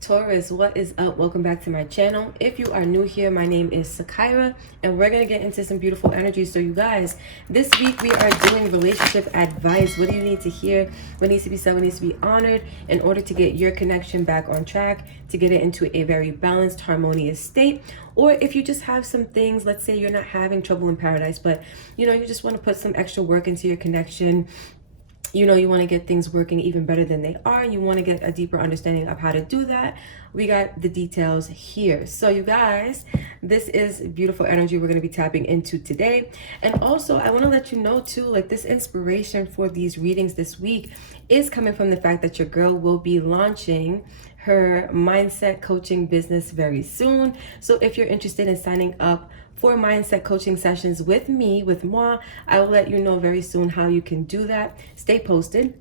Taurus, what is up? Welcome back to my channel. If you are new here, my name is Sakira, and we're going to get into some beautiful energy. So you guys, this week we are doing relationship advice. What do you need to hear? What needs to be said? What needs to be honored in order to get your connection back on track, to get it into a very balanced, harmonious state? Or if you just have some things, let's say you're not having trouble in paradise, but you just want to put some extra work into your connection. You want to get things working even better than they are. You want to get a deeper understanding of how to do that. We got the details here. So you guys, this is beautiful energy we're going to be tapping into today. And also I want to let you know too, like this inspiration for these readings this week is coming from the fact that your girl will be launching her mindset coaching business very soon. So if you're interested in signing up for mindset coaching sessions with me, with moi, I will let you know very soon how you can do that. Stay posted.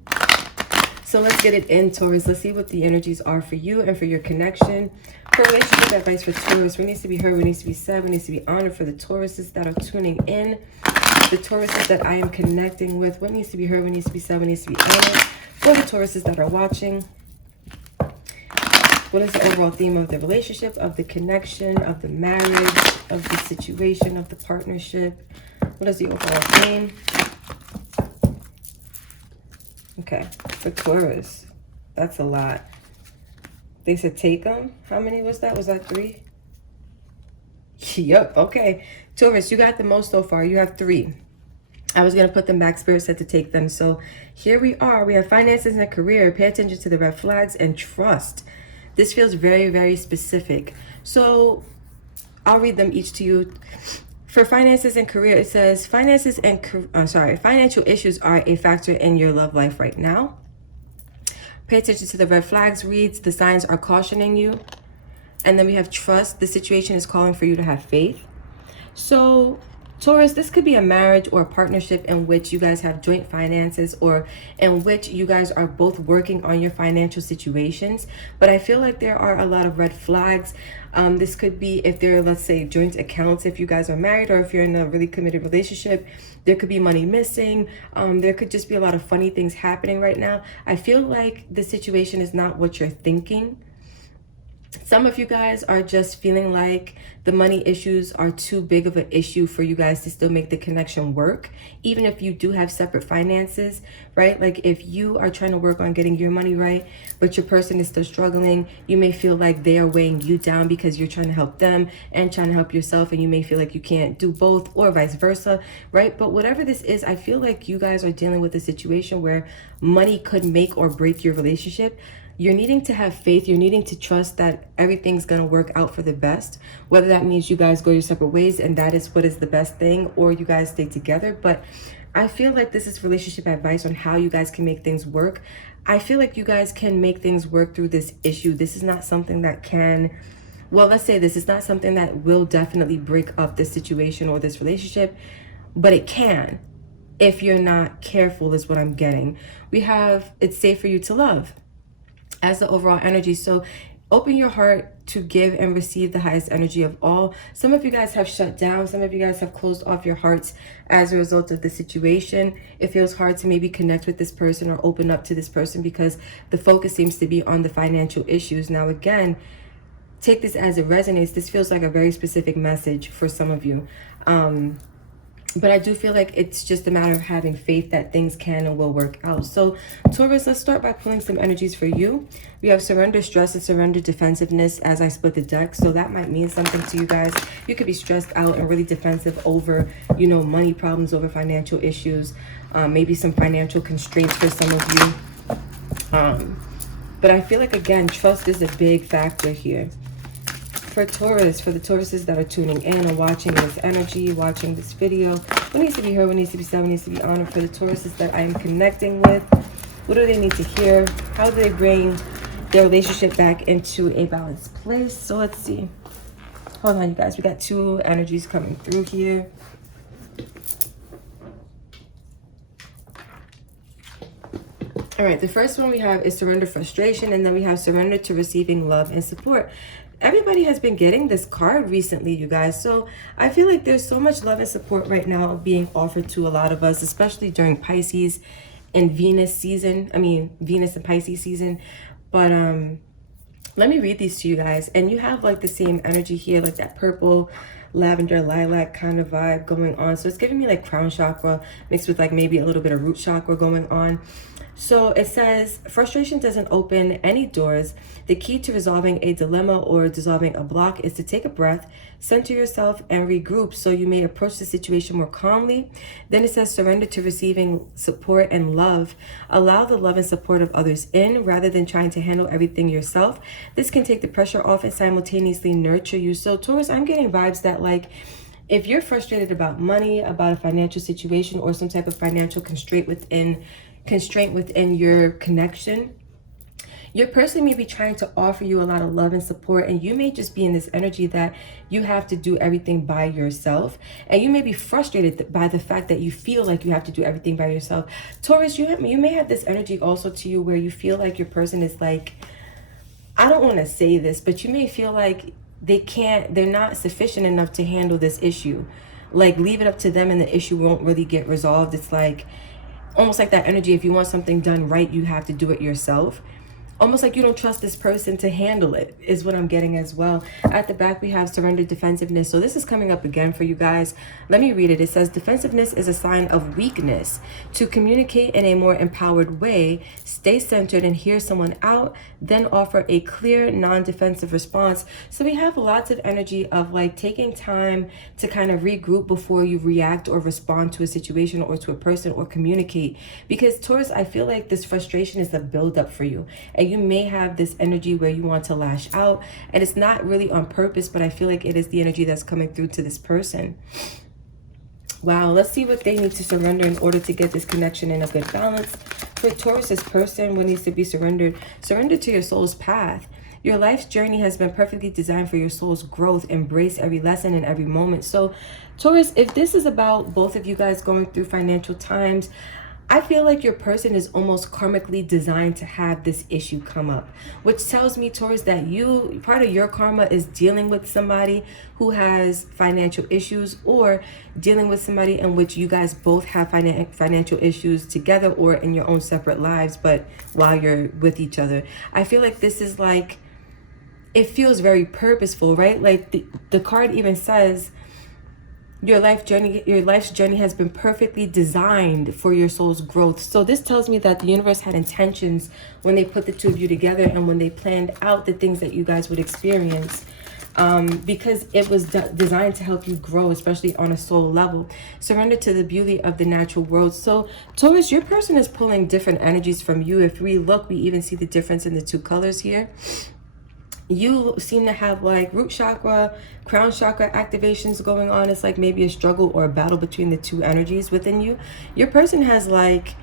So let's get it in, Taurus. Let's see what the energies are for you and for your connection. For relationship advice for Taurus, what needs to be heard, what needs to be said, what needs to be honored for the Tauruses that are tuning in, the Tauruses that I am connecting with, what needs to be heard, what needs to be said, what needs to be honored for the Tauruses that are watching. What is the overall theme of the relationship, of the connection, of the marriage, of the situation, of the partnership? What is the overall theme? Okay, for Taurus, that's a lot. They said take them. How many was that? Was that 3? Yep, okay. Taurus, you got the most so far. You have 3. I was going to put them back. Spirit said to take them. So here we are. We have finances and career. Pay attention to the red flags and trust. This feels very, very specific. So I'll read them each to you. For finances and career, it says financial issues are a factor in your love life right now. Pay attention to the red flags. Reads the signs are cautioning you. And then we have trust. The situation is calling for you to have faith. So Taurus, this could be a marriage or a partnership in which you guys have joint finances, or in which you guys are both working on your financial situations. But I feel like there are a lot of red flags. This could be if there are, let's say, joint accounts if you guys are married, or if you're in a really committed relationship. There could be money missing. There could just be a lot of funny things happening right now. I feel like the situation is not what you're thinking. Some of you guys are just feeling like the money issues are too big of an issue for you guys to still make the connection work, even if you do have separate finances, right? Like if you are trying to work on getting your money right, but your person is still struggling, you may feel like they are weighing you down because you're trying to help them and trying to help yourself, and you may feel like you can't do both, or vice versa, right? But whatever this is, I feel like you guys are dealing with a situation where money could make or break your relationship. You're needing to have faith. You're needing to trust that everything's going to work out for the best, whether that means you guys go your separate ways and that is what is the best thing, or you guys stay together. But I feel like this is relationship advice on how you guys can make things work. I feel like you guys can make things work through this issue. This is not something that can, well, let's say this is not something that will definitely break up this situation or this relationship, but it can if you're not careful, is what I'm getting. We have, it's safe for you to love as the overall energy. So open your heart to give and receive the highest energy of all. Some of you guys have shut down. Some of you guys have closed off your hearts as a result of the situation. It feels hard to maybe connect with this person or open up to this person because the focus seems to be on the financial issues. Now, again, take this as it resonates. This feels like a very specific message for some of you. But I do feel like it's just a matter of having faith that things can and will work out. So Taurus, let's start by pulling some energies for you. We have surrender, stress, and surrender, defensiveness as I split the deck. So that might mean something to you guys. You could be stressed out and really defensive over, money problems, over financial issues, maybe some financial constraints for some of you. But I feel like, again, trust is a big factor here. For Taurus, for the Tauruses that are tuning in and watching this energy, watching this video, what needs to be heard, what needs to be said, what needs to be honored for the Tauruses that I am connecting with? What do they need to hear? How do they bring their relationship back into a balanced place? So let's see. Hold on, you guys. We got 2 energies coming through here. All right, the first one we have is surrender, frustration, and then we have surrender to receiving love and support. Everybody has been getting this card recently, you guys. So I feel like there's so much love and support right now being offered to a lot of us, especially during Pisces and Venus season. I mean, Venus and Pisces season. But Let me read these to you guys. And you have like the same energy here, like that purple, lavender, lilac kind of vibe going on. So it's giving me like crown chakra mixed with like maybe a little bit of root chakra going on. So it says, frustration doesn't open any doors. The key to resolving a dilemma or dissolving a block is to take a breath, center yourself, and regroup so you may approach the situation more calmly. Then it says, surrender to receiving support and love. Allow the love and support of others in rather than trying to handle everything yourself. This can take the pressure off and simultaneously nurture you. So Taurus, I'm getting vibes that like, if you're frustrated about money, about a financial situation, or some type of financial constraint within your connection, your person may be trying to offer you a lot of love and support, and you may just be in this energy that you have to do everything by yourself, and you may be frustrated by the fact that you feel like you have to do everything by yourself. Taurus, you may have this energy also to you where you feel like your person is like, I don't want to say this, but you may feel like they're not sufficient enough to handle this issue. Like, leave it up to them and the issue won't really get resolved. It's like almost like that energy, if you want something done right, you have to do it yourself. Almost like you don't trust this person to handle it is what I'm getting as well. At the back, we have surrender, defensiveness. So this is coming up again for you guys. Let me read it. It says, defensiveness is a sign of weakness. To communicate in a more empowered way, stay centered and hear someone out, then offer a clear, non-defensive response. So we have lots of energy of like taking time to kind of regroup before you react or respond to a situation or to a person or communicate. Because Taurus, I feel like this frustration is a buildup for you. And you may have this energy where you want to lash out, and it's not really on purpose, but I feel like it is the energy that's coming through to this person. Wow, let's see what they need to surrender in order to get this connection in a good balance. For Taurus, this person, what needs to be surrendered? Surrender to your soul's path. Your life's journey has been perfectly designed for your soul's growth. Embrace every lesson and every moment. So Taurus, if this is about both of you guys going through financial times, I feel like your person is almost karmically designed to have this issue come up, which tells me, Taurus, that part of your karma is dealing with somebody who has financial issues, or dealing with somebody in which you guys both have financial issues together or in your own separate lives, but while you're with each other. I feel like this is like, it feels very purposeful, right? Like the card even says, your life's journey has been perfectly designed for your soul's growth. So this tells me that the universe had intentions when they put the two of you together and when they planned out the things that you guys would experience, because it was designed to help you grow, especially on a soul level. Surrender to the beauty of the natural world. So Taurus, your person is pulling different energies from you. If we look, we even see the difference in the two colors here. You seem to have like root chakra, crown chakra activations going on. It's like maybe a struggle or a battle between the two energies within you. Your person has like,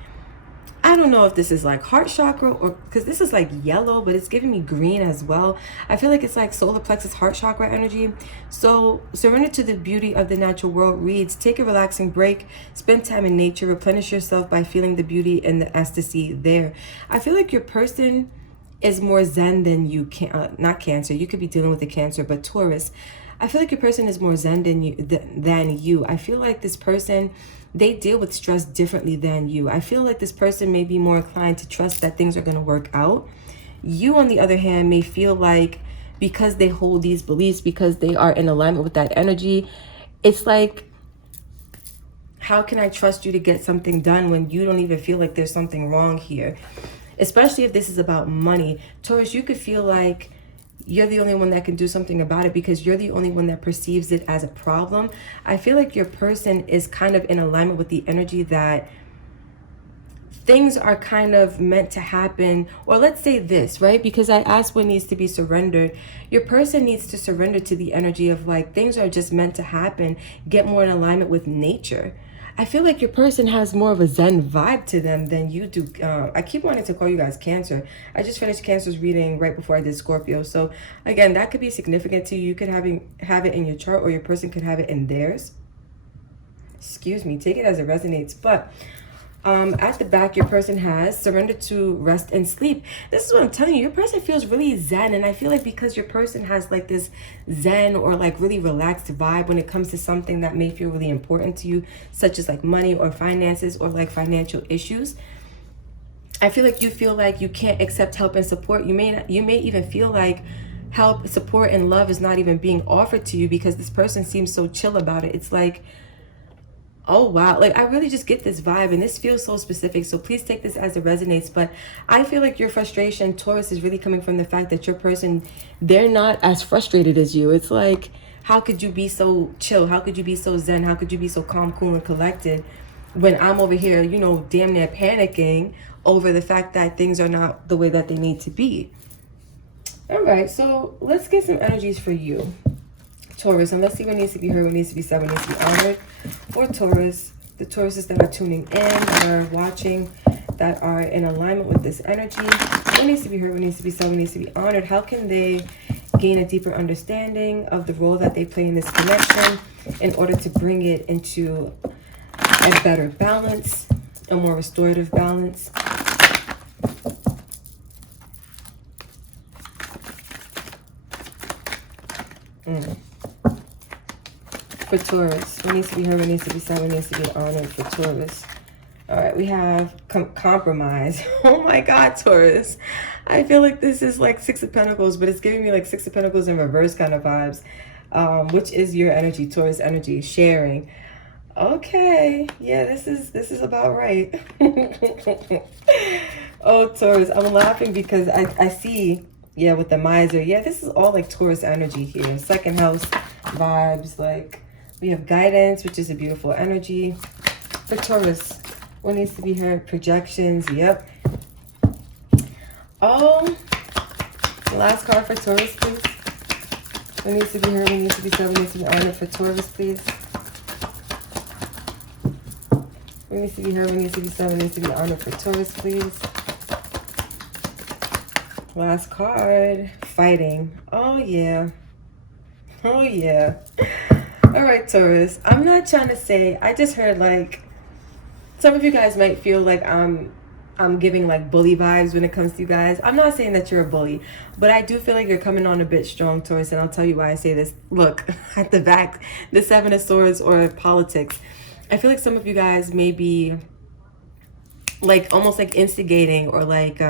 I don't know if this is like heart chakra, or because this is like yellow, but it's giving me green as well. I feel like it's like solar plexus, heart chakra energy. So surrender to the beauty of the natural world reads, take a relaxing break, spend time in nature, replenish yourself by feeling the beauty and the ecstasy there. I feel like your person is more zen than you. Not Cancer, you could be dealing with a Cancer, but Taurus, I feel like your person is more zen than you. I feel like this person, they deal with stress differently than you. I feel like this person may be more inclined to trust that things are going to work out. You, on the other hand, may feel like because they hold these beliefs, because they are in alignment with that energy, it's like, how can I trust you to get something done when you don't even feel like there's something wrong here? Especially if this is about money. Taurus, you could feel like you're the only one that can do something about it because you're the only one that perceives it as a problem. I feel like your person is kind of in alignment with the energy that things are kind of meant to happen. Or let's say this, right? Because I asked what needs to be surrendered. Your person needs to surrender to the energy of like, things are just meant to happen. Get more in alignment with nature. I feel like your person has more of a Zen vibe to them than you do. I keep wanting to call you guys Cancer. I just finished Cancer's reading right before I did Scorpio. So again, that could be significant to you. You could have it in your chart, or your person could have it in theirs. Excuse me, take it as it resonates. But at the back, your person has surrender to rest and sleep. This is what I'm telling you. Your person feels really zen. And I feel like because your person has like this zen or like really relaxed vibe when it comes to something that may feel really important to you, such as like money or finances or like financial issues, I feel like you can't accept help and support. You may even feel like help, support, and love is not even being offered to you because this person seems so chill about it. It's like, oh wow, like I really just get this vibe, and this feels so specific, so please take this as it resonates. But I feel like your frustration, Taurus, is really coming from the fact that your person, they're not as frustrated as you. It's like, how could you be so chill? How could you be so zen? How could you be so calm, cool, and collected when I'm over here, you know, damn near panicking over the fact that things are not the way that they need to be? All right, so let's get some energies for you, Taurus, and let's see what needs to be heard, what needs to be said, what needs to be honored for Taurus. The Tauruses that are tuning in, that are watching, that are in alignment with this energy. What needs to be heard, what needs to be said, what needs to be honored? How can they gain a deeper understanding of the role that they play in this connection in order to bring it into a better balance, a more restorative balance? For Taurus, what needs to be heard, what needs to be said, what needs to be honored for Taurus? All right, we have compromise. Oh my God, Taurus. I feel like this is like Six of Pentacles, but it's giving me like Six of Pentacles in reverse kind of vibes, which is your energy, Taurus energy, sharing. Okay, yeah, this is about right. Oh, Taurus, I'm laughing because I see, yeah, with the miser. Yeah, this is all like Taurus energy here. Second house vibes, like we have guidance, which is a beautiful energy. For Taurus, what needs to be heard? Projections, yep. Oh, last card for Taurus, please. What needs to be heard, what needs to be said, what needs to be honored for Taurus, please. What needs to be heard, what needs to be said, what needs to be honored for Taurus, please. Last card, fighting. Oh, yeah. Oh, yeah. All right, Taurus. I'm not trying to say, I just heard like, some of you guys might feel like I'm giving like bully vibes when it comes to you guys. I'm not saying that you're a bully, but I do feel like you're coming on a bit strong, Taurus, and I'll tell you why I say this. Look, at the back, the Seven of Swords or politics. I feel like some of you guys may be like almost like instigating or like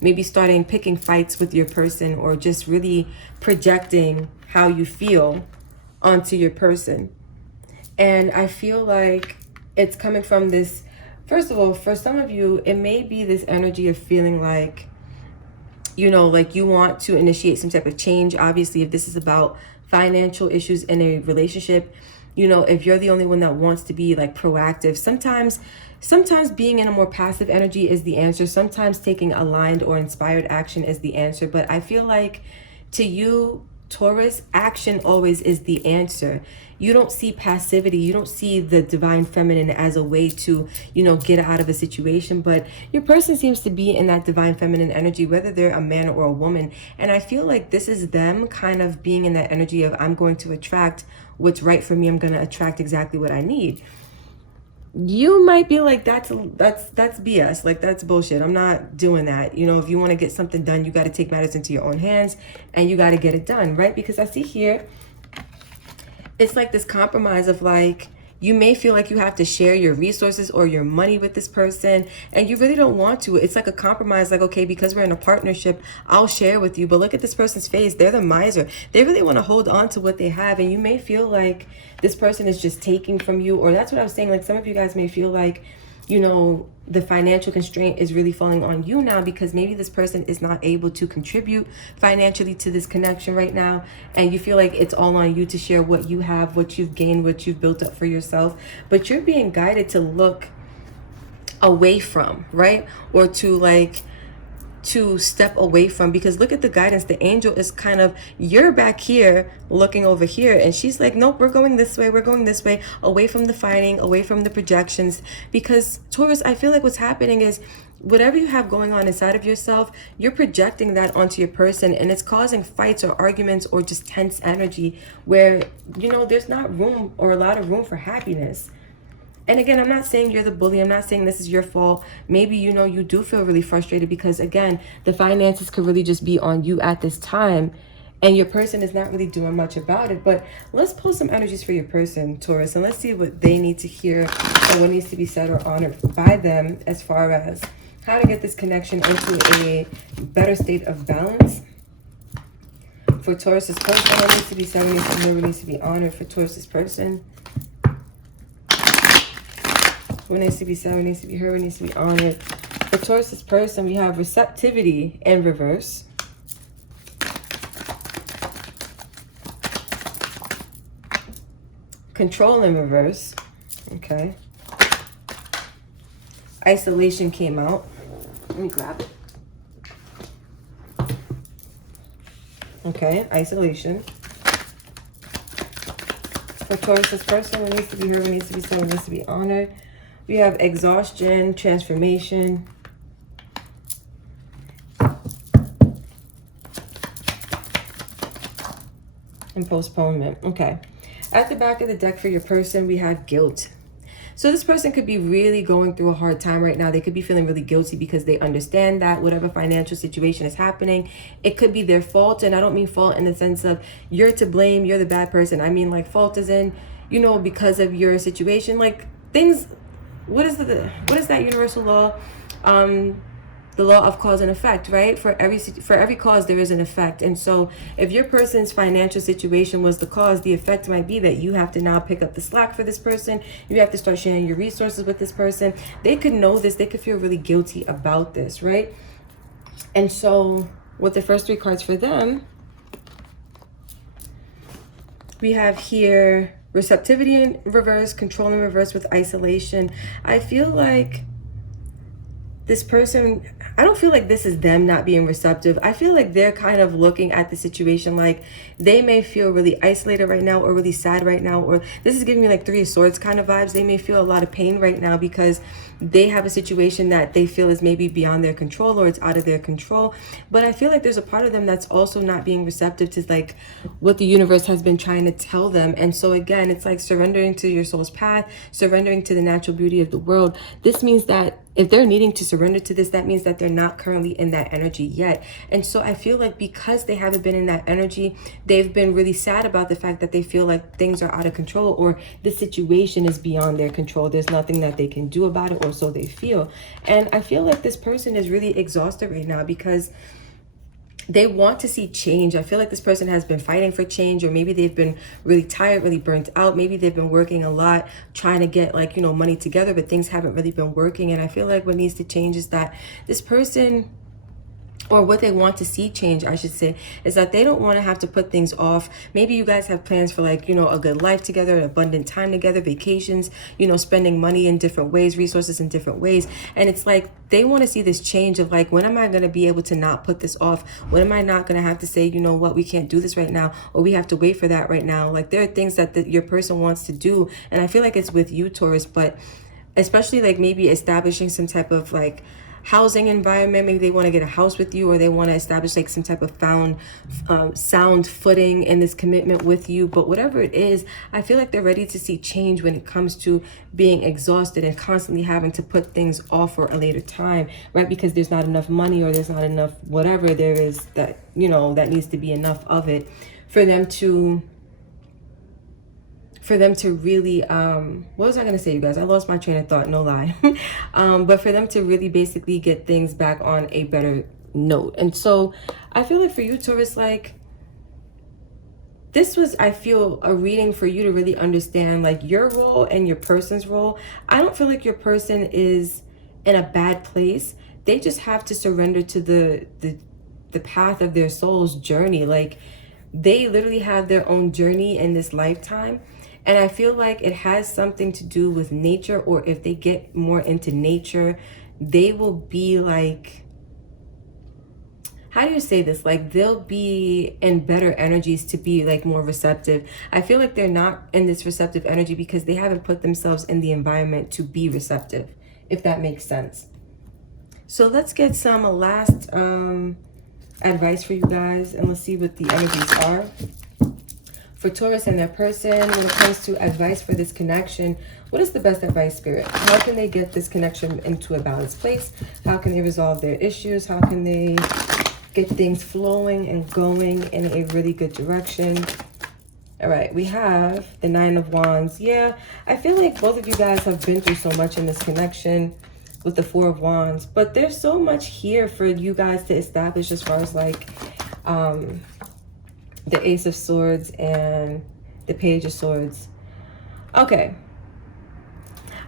maybe starting picking fights with your person, or just really projecting how you feel onto your person. And I feel like it's coming from this, first of all, for some of you, it may be this energy of feeling like, you know, like you want to initiate some type of change. Obviously, if this is about financial issues in a relationship, you know, if you're the only one that wants to be like proactive, sometimes being in a more passive energy is the answer. Sometimes taking aligned or inspired action is the answer. But I feel like to you, Taurus, action always is the answer. You don't see passivity. You don't see the divine feminine as a way to, you know, get out of a situation. But your person seems to be in that divine feminine energy, whether they're a man or a woman. And I feel like this is them kind of being in that energy of, I'm going to attract what's right for me. I'm going to attract exactly what I need. You might be like, that's BS. Like, that's bullshit. I'm not doing that. You know, if you want to get something done, you got to take matters into your own hands and you got to get it done, right? Because I see here, it's like this compromise of like, you may feel like you have to share your resources or your money with this person, and you really don't want to. It's like a compromise, like, okay, because we're in a partnership, I'll share with you. But look at this person's face. They're the miser. They really want to hold on to what they have. And you may feel like this person is just taking from you, or that's what I was saying. Like, some of you guys may feel like, you know, the financial constraint is really falling on you now because maybe this person is not able to contribute financially to this connection right now. And you feel like it's all on you to share what you have, what you've gained, what you've built up for yourself. But you're being guided to look away from, right? Or to like, to step away from, because look at the guidance. The angel is kind of, you're back here looking over here, and she's like, nope, we're going this way, we're going this way, away from the fighting, away from the projections. Because Taurus, I feel like what's happening is whatever you have going on inside of yourself, you're projecting that onto your person, and it's causing fights or arguments or just tense energy where, you know, there's not room or a lot of room for happiness. And again, I'm not saying you're the bully. I'm not saying this is your fault. Maybe, you know, you do feel really frustrated because, again, the finances could really just be on you at this time. And your person is not really doing much about it. But let's pull some energies for your person, Taurus. And let's see what they need to hear or what needs to be said or honored by them as far as How to get this connection into a better state of balance. For Taurus's person, what needs to be said, what needs to be heard, what needs to be honored for Taurus's person. What needs to be said, what needs to be heard, what needs to be honored. For Taurus's person, we have receptivity in reverse. Control in reverse. Okay. Isolation came out. Let me grab it. Okay, isolation. For Taurus's person, what needs to be heard, what needs to be said, what needs to be honored. We have exhaustion, transformation. And postponement. Okay. At the back of the deck for your person, we have guilt. So this person could be really going through a hard time right now. They could be feeling really guilty because they understand that whatever financial situation is happening, it could be their fault. And I don't mean fault in the sense of you're to blame, you're the bad person. I mean like fault as in, you know, because of your situation, like things. What is that universal law? The law of cause and effect, right? For every cause there is an effect. And so if your person's financial situation was the cause, the effect might be that you have to now pick up the slack for this person. You have to start sharing your resources with this person. They could know this. They could feel really guilty about this, right? And so with the first three cards for them, we have here receptivity in reverse, control in reverse with isolation. I feel like this person, I don't feel like this is them not being receptive. I feel like they're kind of looking at the situation like they may feel really isolated right now or really sad right now, or this is giving me like Three of Swords kind of vibes. They may feel a lot of pain right now because they have a situation that they feel is maybe beyond their control or it's out of their control. But I feel like there's a part of them that's also not being receptive to like what the universe has been trying to tell them. And so again, it's like surrendering to your soul's path, surrendering to the natural beauty of the world. This means that if they're needing to surrender to this, that means that they're not currently in that energy yet. And so I feel like because they haven't been in that energy, they've been really sad about the fact that they feel like things are out of control or the situation is beyond their control. There's nothing that they can do about it, or so they feel. And I feel like this person is really exhausted right now because they want to see change. I feel like this person has been fighting for change, or maybe they've been really tired, really burnt out. Maybe they've been working a lot trying to get like, you know, money together, but things haven't really been working. And I feel like what needs to change is that this person, or what they want to see change, I should say, is that they don't want to have to put things off. Maybe you guys have plans for like, you know, a good life together, an abundant time together, vacations, you know, spending money in different ways, resources in different ways. And it's like, they want to see this change of like, when am I going to be able to not put this off? When am I not going to have to say, you know what, we can't do this right now, or we have to wait for that right now? Like there are things that your person wants to do. And I feel like it's with you, Taurus, but especially like maybe establishing some type of like housing environment. Maybe they want to get a house with you, or they want to establish like some type of sound footing in this commitment with you. But whatever it is, I feel like they're ready to see change when it comes to being exhausted and constantly having to put things off for a later time, right? Because there's not enough money, or there's not enough whatever there is that, you know, that needs to be enough of it for them to really, what was I going to say, you guys? I lost my train of thought, no lie. But for them to really basically get things back on a better note. And so I feel like for you, Taurus, like this was, I feel, a reading for you to really understand like your role and your person's role. I don't feel like your person is in a bad place. They just have to surrender to the path of their soul's journey. Like they literally have their own journey in this lifetime. And I feel like it has something to do with nature, or if they get more into nature, they will be like, how do you say this? Like they'll be in better energies to be like more receptive. I feel like they're not in this receptive energy because they haven't put themselves in the environment to be receptive, if that makes sense. So let's get some last advice for you guys, and let's see what the energies are. For Taurus and their person, when it comes to advice for this connection, what is the best advice, Spirit? How can they get this connection into a balanced place? How can they resolve their issues? How can they get things flowing and going in a really good direction? All right, we have the Nine of Wands. Yeah, I feel like both of you guys have been through so much in this connection. with the Four of Wands. But there's so much here for you guys to establish as far as like the Ace of Swords and the Page of Swords. Okay.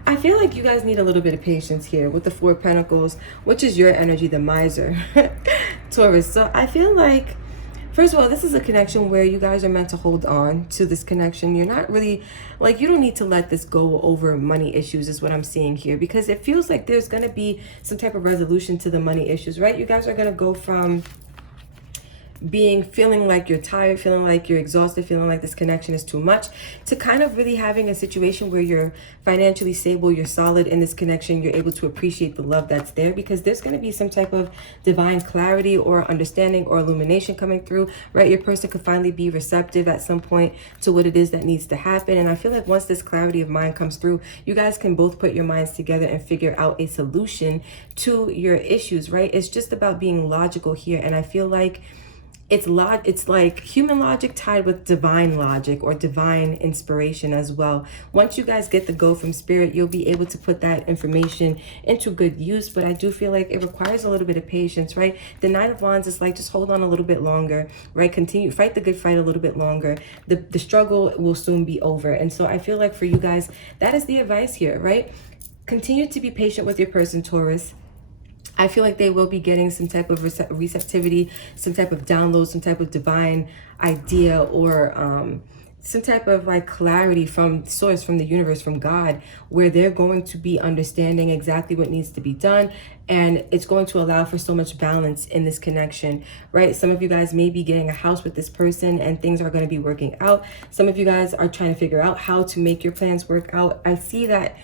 I feel like you guys need a little bit of patience here with the Four of Pentacles, which is your energy, the miser, Taurus. So I feel like, first of all, this is a connection where you guys are meant to hold on to this connection. You're not really, like, you don't need to let this go over money issues is what I'm seeing here, because it feels like there's going to be some type of resolution to the money issues, right? You guys are going to go from feeling like you're tired, feeling like you're exhausted, feeling like this connection is too much, to kind of really having a situation where you're financially stable, you're solid in this connection, you're able to appreciate the love that's there, because there's going to be some type of divine clarity or understanding or illumination coming through, right? Your person could finally be receptive at some point to what it is that needs to happen. And I feel like once this clarity of mind comes through, you guys can both put your minds together and figure out a solution to your issues, right? It's just about being logical here. And I feel like it's like human logic tied with divine logic or divine inspiration as well. Once you guys get the go from spirit, you'll be able to put that information into good use. But I do feel like it requires a little bit of patience, right? The Nine of Wands is like, just hold on a little bit longer, right? Continue, fight the good fight a little bit longer. The struggle will soon be over. And so I feel like for you guys, that is the advice here, right? Continue to be patient with your person, Taurus. I feel like they will be getting some type of receptivity, some type of download, some type of divine idea, or some type of like clarity from source, from the universe, from God, where they're going to be understanding exactly what needs to be done. And it's going to allow for so much balance in this connection, right? Some of you guys may be getting a house with this person and things are going to be working out. Some of you guys are trying to figure out how to make your plans work out. I see that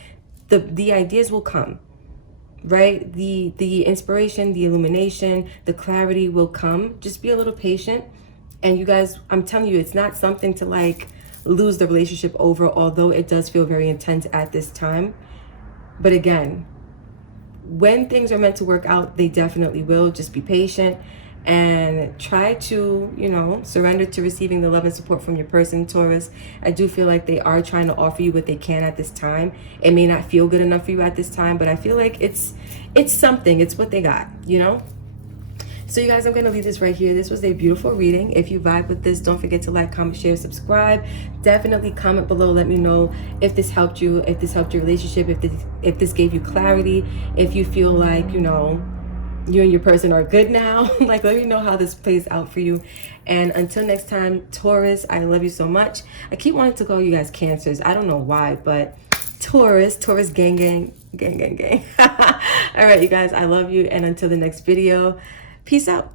the ideas will come, right? The inspiration, the illumination, the clarity will come. Just be a little patient. And you guys, I'm telling you, it's not something to like lose the relationship over, although it does feel very intense at this time. But again, when things are meant to work out, they definitely will. Just be patient and try to, you know, surrender to receiving the love and support from your person, Taurus. I do feel like they are trying to offer you what they can at this time. It may not feel good enough for you at this time, but I feel like it's something. It's what they got, you know? So you guys, I'm going to leave this right here. This was a beautiful reading. If you vibe with this, don't forget to like, comment, share, subscribe. Definitely comment below. Let me know if this helped you, if this helped your relationship, if this gave you clarity, if you feel like, you know, you and your person are good now. Like, let me know how this plays out for you. And until next time, Taurus, I love you so much. I keep wanting to call you guys Cancers. I don't know why, but Taurus, gang, gang, gang, gang, gang. All right, you guys, I love you. And until the next video, peace out.